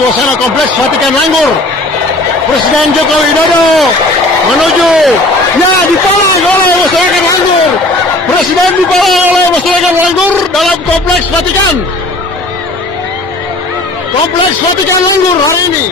suasana kompleks Vatikan Langgur. Presiden Joko Widodo menuju, ya ditolak oleh masyarakat Langgur. Presiden ditolak oleh masyarakat Langgur dalam kompleks Vatikan. Kompleks Vatikan Langgur hari ini.